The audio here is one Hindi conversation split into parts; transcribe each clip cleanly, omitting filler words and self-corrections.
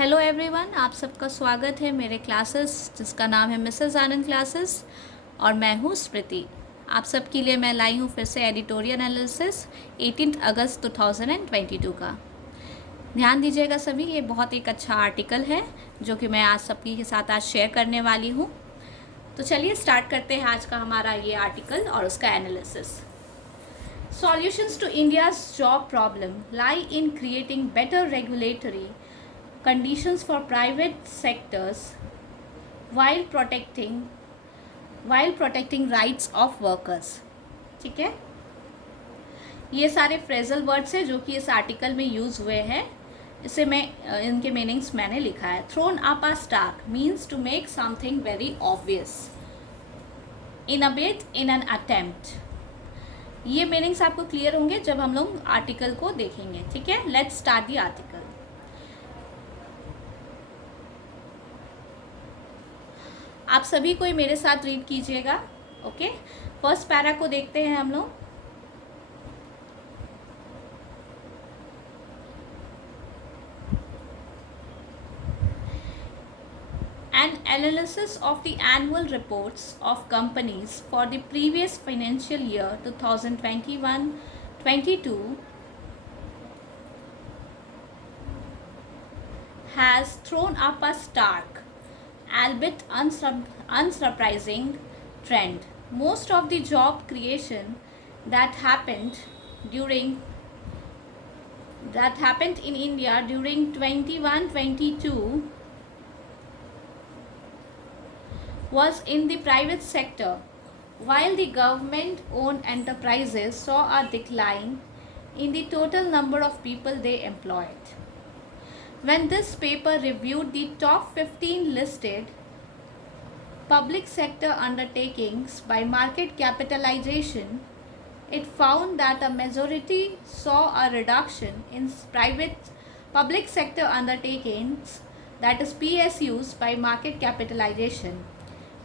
हेलो एवरीवन, आप सबका स्वागत है मेरे क्लासेस जिसका नाम है मिसेस आनंद क्लासेस और मैं हूँ स्मृति। आप सबके लिए मैं लाई हूँ फिर से एडिटोरियल एनालिसिस 18 अगस्त 2022 का। ध्यान दीजिएगा सभी, ये बहुत एक अच्छा आर्टिकल है जो कि मैं आज सबकी के साथ आज शेयर करने वाली हूँ। तो चलिए स्टार्ट करते हैं आज का हमारा ये आर्टिकल और उसका analysis. Solutions to India's job problem lie in creating better regulatory conditions for private sectors while protecting rights of workers। ठीक है, ये सारे फ्रेजल वर्ड्स हैं जो कि इस आर्टिकल में यूज़ हुए हैं। इसे मैं इनके मीनिंग्स मैंने लिखा है। Thrown up a stack means to make something very obvious, in a bid, in an attempt. ये मीनिंग्स आपको क्लियर होंगे जब हम लोग आर्टिकल को देखेंगे। ठीक है, लेट्स स्टार्ट दी आर्टिकल। आप सभी कोई मेरे साथ रीड कीजिएगा। ओके, फर्स्ट पैरा को देखते हैं हम लोग। An analysis of the annual reports of companies for the previous financial year 2021-22 has thrown up a stark, albeit unsurprising trend. Most of the job creation that happened in India during 21-22 was in the private sector, while the government-owned enterprises saw a decline in the total number of people they employed. When this paper reviewed the top 15 listed public sector undertakings by market capitalization, it found that a majority saw a reduction in public sector undertakings, that is PSUs, by market capitalization.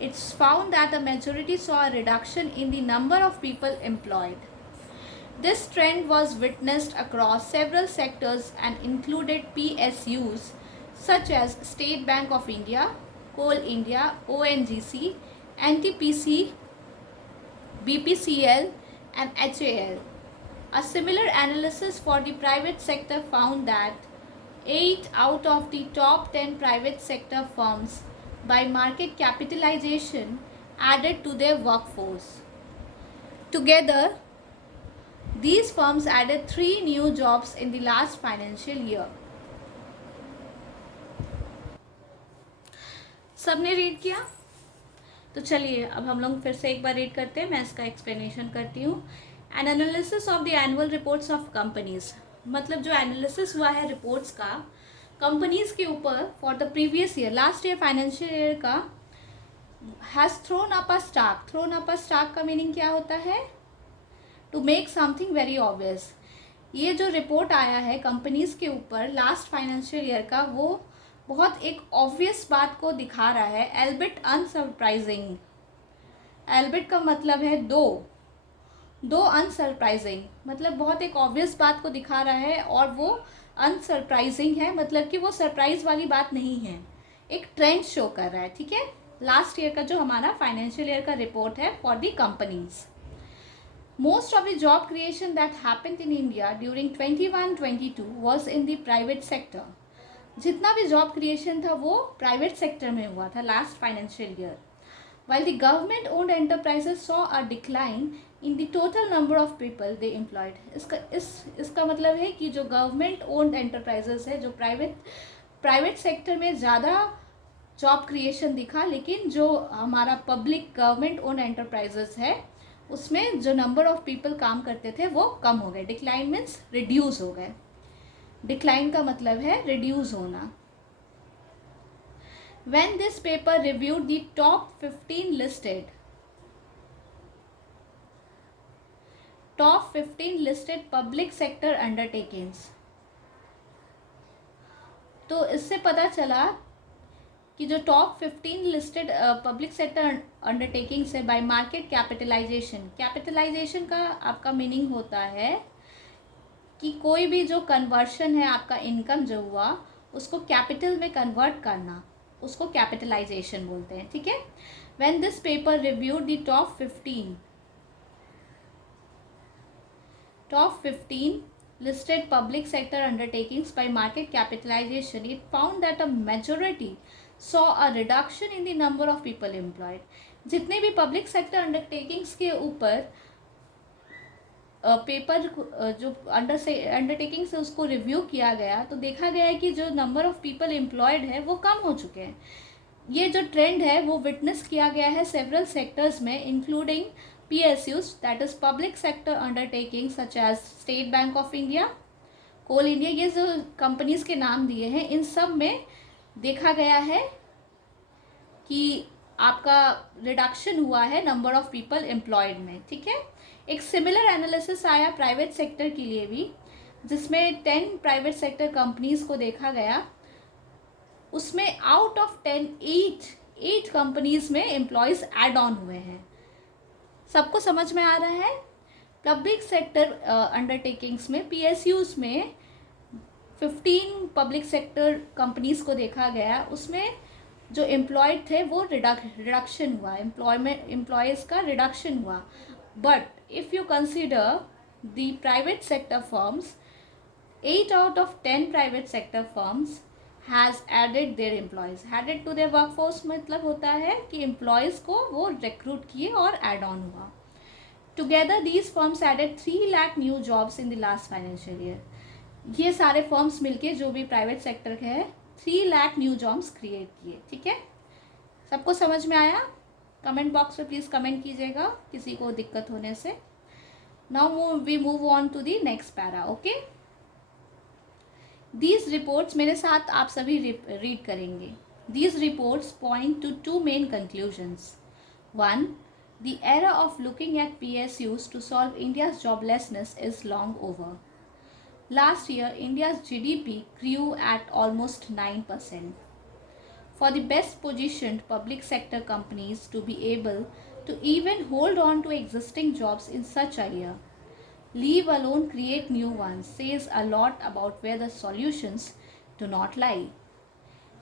It's found that the majority saw a reduction in the number of people employed. This trend was witnessed across several sectors and included PSUs such as State Bank of India, Coal India, ONGC, NTPC, BPCL and HAL. A similar analysis for the private sector found that 8 out of the top 10 private sector firms by market capitalization added to their workforce. Together, these firms added 3 new jobs in the last financial year. सबने रीड किया? तो चलिए अब हम लोग फिर से एक बार रीड करते हैं। मैं इसका एक्सप्लेनेशन करती हूँ। N analysis of the annual reports of companies, मतलब जो एनालिसिस हुआ है रिपोर्ट्स का कंपनीज के ऊपर for the previous year, last year financial year का, has thrown up a stock. Thrown up a stock का मीनिंग क्या होता है? To make something very obvious. ये जो रिपोर्ट आया है कंपनीज के ऊपर लास्ट फाइनेंशियल ईयर का, वो बहुत एक ऑब्वियस बात को दिखा रहा है, एल्बिट अनसरप्राइजिंग। एल्बिट का मतलब है दो अनसरप्राइजिंग, मतलब बहुत एक ऑब्वियस बात को दिखा रहा है, और वो अनसरप्राइजिंग है, मतलब कि वो सरप्राइज वाली बात नहीं है, एक ट्रेंड शो कर रहा है। ठीक है, लास्ट ईयर का जो हमारा फाइनेंशियल ईयर का रिपोर्ट है for the companies. Most of the job creation that happened in India during 21-22 was in the private sector. जितना भी जॉब क्रिएशन था वो प्राइवेट सेक्टर में हुआ था last financial year. While the government-owned enterprises saw a decline in the total number of people they employed. इसका मतलब है कि जो गवर्नमेंट ओन्ड एंटरप्राइजेस है, जो प्राइवेट सेक्टर में ज़्यादा जॉब क्रिएशन दिखा, लेकिन जो हमारा पब्लिक गवर्नमेंट ओन्ड एंटरप्राइजेस है उसमें जो नंबर ऑफ पीपल काम करते थे वो कम हो गए। डिक्लाइन मीन्स रिड्यूस हो गए। डिक्लाइन का मतलब है रिड्यूस होना। When this paper reviewed the top 15 listed public sector undertakings, तो इससे पता चला कि जो top 15 listed public sector undertakings है बाय मार्केट कैपिटलाइजेशन। कैपिटलाइजेशन का आपका मीनिंग होता है कि कोई भी जो कन्वर्शन है आपका इनकम जो हुआ उसको कैपिटल में कन्वर्ट करना, उसको कैपिटलाइजेशन बोलते हैं, ठीक है। When this paper reviewed the top 15 listed public sector undertakings by market capitalization, it found that a majority saw a reduction in the number of people employed. जितने भी पब्लिक सेक्टर अंडरटेकिंग्स के ऊपर पेपर जो अंडरटेकिंग से उसको रिव्यू किया गया, तो देखा गया है कि जो नंबर ऑफ पीपल एम्प्लॉयड है वो कम हो चुके हैं। ये जो ट्रेंड है वो विटनेस किया गया है सेवरल सेक्टर्स में, including PSUs, that is public sector undertakings such as State Bank of India, coal India, ये जो कंपनीज के नाम दिए हैं, इन सब में देखा गया है कि आपका रिडक्शन हुआ है नंबर ऑफ पीपल एम्प्लॉयड में, ठीक है। एक सिमिलर एनालिसिस आया प्राइवेट सेक्टर के लिए भी, जिसमें 10 प्राइवेट सेक्टर कंपनीज को देखा गया। उसमें आउट ऑफ 10 8 कंपनीज में एम्प्लॉयज़ ऐड ऑन हुए हैं। सबको समझ में आ रहा है? पब्लिक सेक्टर अंडरटेकिंग्स में PSUs में 15 पब्लिक सेक्टर कंपनीज को देखा गया, उसमें जो एम्प्लॉयड थे वो रिडक्शन हुआ, एम्प्लॉयज़ का रिडक्शन हुआ। But if you consider the private sector firms, 8 out of 10 private sector firms has added their employees. Added to their workforce मतलब होता है कि एम्प्लॉयज़ को वो रिक्रूट किए और एड ऑन हुआ। Together these firms added 3 lakh new jobs in the last financial year. ये सारे फर्म्स मिलके जो भी प्राइवेट सेक्टर के हैं 3 लाख न्यू जॉब्स क्रिएट किए, ठीक है। सबको समझ में आया? कमेंट बॉक्स में प्लीज़ कमेंट कीजिएगा किसी को दिक्कत होने से। Now we move on to the next para, okay. These reports मेरे साथ आप सभी रीड करेंगे। These reports point to 2 main conclusions. 1. The era of looking at PSUs to solve India's joblessness is long over. Last year, India's GDP grew at almost 9%. For the best positioned public sector companies to be able to even hold on to existing jobs in such a year, leave alone create new ones, says a lot about where the solutions do not lie.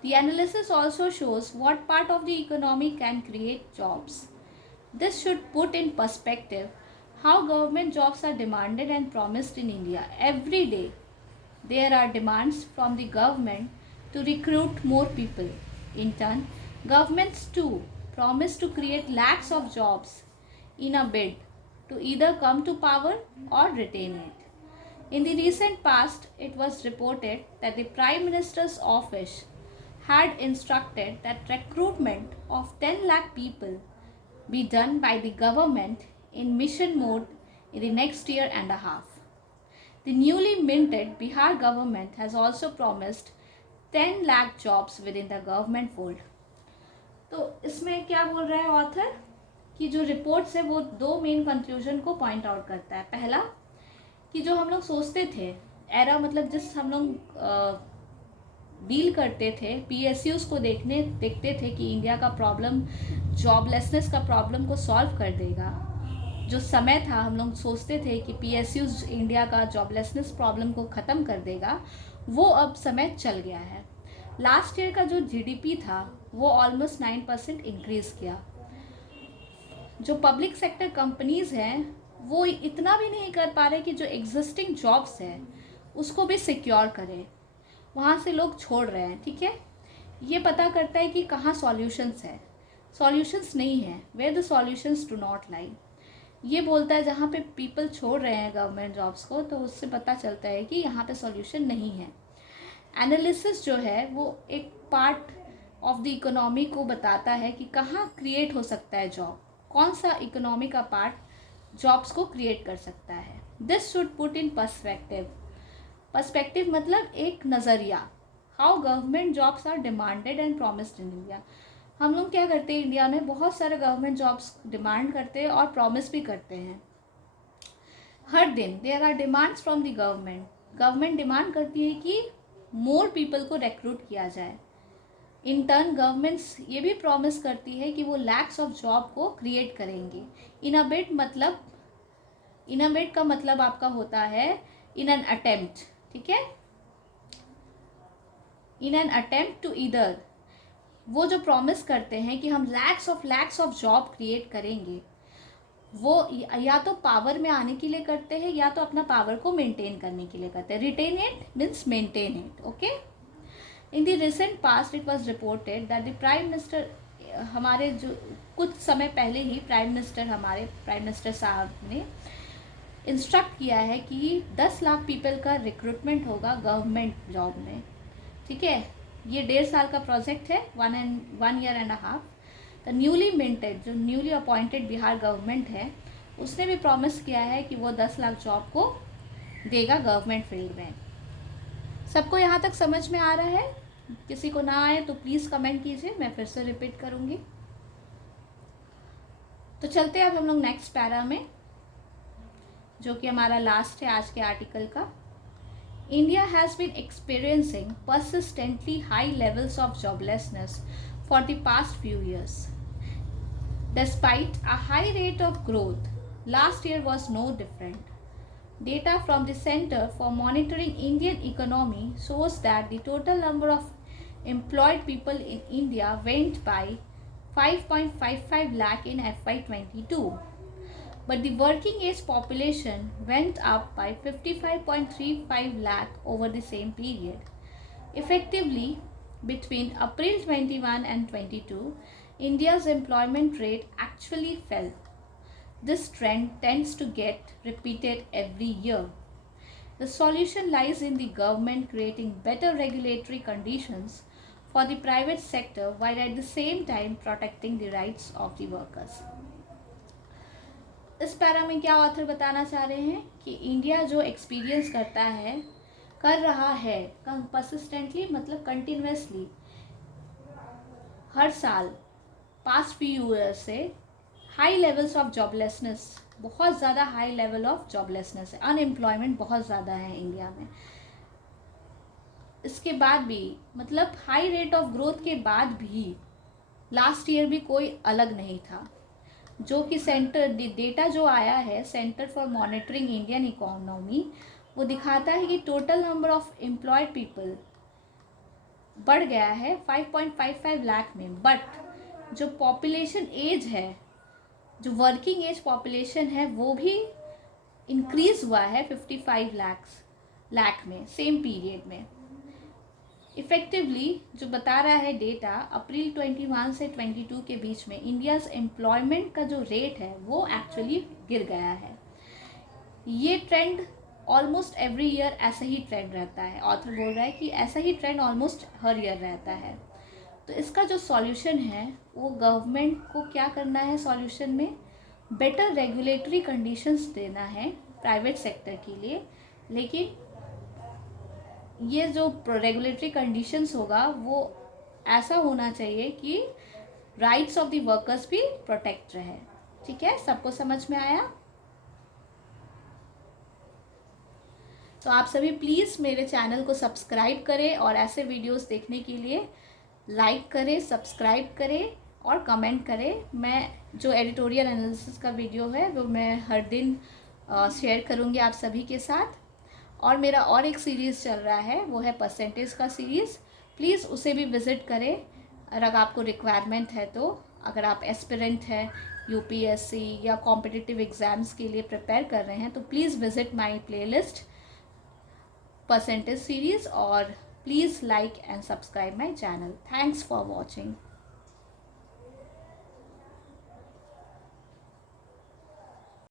The analysis also shows what part of the economy can create jobs. This should put in perspective how government jobs are demanded and promised in India. Every day, there are demands from the government to recruit more people. In turn, governments too promise to create lakhs of jobs in a bid to either come to power or retain it. In the recent past, it was reported that the Prime Minister's office had instructed that recruitment of 10 lakh people be done by the government in mission mode in the next year and a half. The newly minted Bihar government has also promised 10 lakh jobs within the government fold. तो इसमें क्या बोल रहा है ऑथर कि जो रिपोर्ट्स है वो 2 मेन कंक्लूजन को पॉइंट आउट करता है। पहला कि जो हम लोग सोचते थे एरा मतलब जिस हम लोग डील करते थे PSUs को देखते थे कि इंडिया का प्रॉब्लम जॉबलेसनेस का प्रॉब्लम को सॉल्व कर देगा। जो समय था हम लोग सोचते थे कि PSUs इंडिया का जॉबलेसनेस प्रॉब्लम को ख़त्म कर देगा, वो अब समय चल गया है। लास्ट ईयर का जो GDP था वो ऑलमोस्ट 9% इंक्रीज़ किया। जो पब्लिक सेक्टर कंपनीज़ हैं वो इतना भी नहीं कर पा रहे कि जो एग्जिस्टिंग जॉब्स हैं उसको भी सिक्योर करें, वहाँ से लोग छोड़ रहे हैं, ठीक है। ये पता करता है कि कहाँ सॉल्यूशंस है, सॉल्यूशंस नहीं है, where the solutions do not lie. ये बोलता है जहाँ पे पीपल छोड़ रहे हैं गवर्नमेंट जॉब्स को, तो उससे पता चलता है कि यहाँ पे सॉल्यूशन नहीं है। एनालिसिस जो है वो एक पार्ट ऑफ द इकोनॉमी को बताता है कि कहाँ क्रिएट हो सकता है जॉब, कौन सा इकोनॉमी का पार्ट जॉब्स को क्रिएट कर सकता है। This should put in perspective मतलब एक नज़रिया, how government jobs are demanded and promised in India. हम लोग क्या करते हैं इंडिया में बहुत सारे गवर्नमेंट जॉब्स डिमांड करते हैं और प्रॉमिस भी करते हैं। हर दिन there are demands from the government demand करती है कि मोर पीपल को रिक्रूट किया जाए। इन टर्न गवर्नमेंट्स ये भी प्रॉमिस करती है कि वो लैक्स ऑफ जॉब को क्रिएट करेंगे। इन अ बिड का मतलब आपका होता है इन एन अटेम्प्ट, ठीक है। In an attempt to either, वो जो प्रॉमिस करते हैं कि हम लैक्स ऑफ जॉब क्रिएट करेंगे, वो या तो पावर में आने के लिए करते हैं या तो अपना पावर को मेंटेन करने के लिए करते हैं. Retain it means maintain it. Okay. In the recent past it was reported that the prime minister, हमारे जो कुछ समय पहले ही प्राइम मिनिस्टर साहब ने इंस्ट्रक्ट किया है कि 10 लाख पीपल का रिक्रूटमेंट होगा गवर्नमेंट जॉब में. ठीक है, ये 1.5 साल का प्रोजेक्ट है, 1 year and a half. The newly minted, जो न्यूली अपॉइंटेड बिहार गवर्नमेंट है, उसने भी प्रॉमिस किया है कि वो 10 लाख जॉब को देगा गवर्नमेंट फील्ड में. सबको यहाँ तक समझ में आ रहा है? किसी को ना आए तो प्लीज़ कमेंट कीजिए, मैं फिर से रिपीट करूँगी. तो चलते हैं अब हम लोग नेक्स्ट पैरा में, जो कि हमारा लास्ट है आज के आर्टिकल का. India has been experiencing persistently high levels of joblessness for the past few years. Despite a high rate of growth, last year was no different. Data from the Center for Monitoring Indian Economy shows that the total number of employed people in India went by 5.55 lakh in FY22. But the working age population went up by 55.35 lakh over the same period. Effectively, between April 21 and 22, India's employment rate actually fell. This trend tends to get repeated every year. The solution lies in the government creating better regulatory conditions for the private sector while at the same time protecting the rights of the workers. इस पैरा में क्या ऑथर बताना चाह रहे हैं कि इंडिया जो एक्सपीरियंस कर रहा है कंसिस्टेंटली, मतलब कंटिन्यूसली हर साल पास्ट फ्यू ईयर्स से हाई लेवल्स ऑफ जॉबलेसनेस, बहुत ज़्यादा हाई लेवल ऑफ जॉबलेसनेस है, अनएम्प्लॉयमेंट बहुत ज़्यादा है इंडिया में. इसके बाद भी, मतलब हाई रेट ऑफ ग्रोथ के बाद भी लास्ट ईयर भी कोई अलग नहीं था. जो कि डेटा जो आया है centre for monitoring Indian economy, वो दिखाता है कि total number of employed people बढ़ गया है 5.55 लाख में. बट जो पॉपुलेशन एज है, जो वर्किंग एज पॉपुलेशन है, वो भी इंक्रीज हुआ है 55 लाख में सेम पीरियड में. इफ़ेक्टिवली जो बता रहा है डेटा, अप्रैल 21 से 22 के बीच में इंडियाज़ एम्प्लॉयमेंट का जो रेट है वो एक्चुअली गिर गया है. ये ट्रेंड ऑलमोस्ट एवरी ईयर ऐसा ही ट्रेंड रहता है. ऑथर बोल रहा है कि ऐसा ही ट्रेंड ऑलमोस्ट हर ईयर रहता है. तो इसका जो सॉल्यूशन है वो गवर्नमेंट को क्या करना है, सॉल्यूशन में बेटर रेगुलेटरी कंडीशंस देना है प्राइवेट सेक्टर के लिए. लेकिन ये जो रेगुलेटरी कंडीशंस होगा वो ऐसा होना चाहिए कि राइट्स ऑफ द वर्कर्स भी प्रोटेक्ट रहे. ठीक है, सबको समझ में आया? तो आप सभी प्लीज़ मेरे चैनल को सब्सक्राइब करें और ऐसे वीडियोस देखने के लिए लाइक करें, सब्सक्राइब करें और कमेंट करें. मैं जो एडिटोरियल एनालिसिस का वीडियो है वो मैं हर दिन शेयर करूँगी आप सभी के साथ. और मेरा और एक सीरीज़ चल रहा है, वो है परसेंटेज का सीरीज़. प्लीज़ उसे भी विज़िट करें अगर आपको रिक्वायरमेंट है तो. अगर आप एस्पिरेंट हैं, यूपीएससी या कॉम्पिटिटिव एग्ज़ाम्स के लिए प्रिपेयर कर रहे हैं, तो please visit my playlist percentage series. और please like and subscribe my channel. Thanks for watching.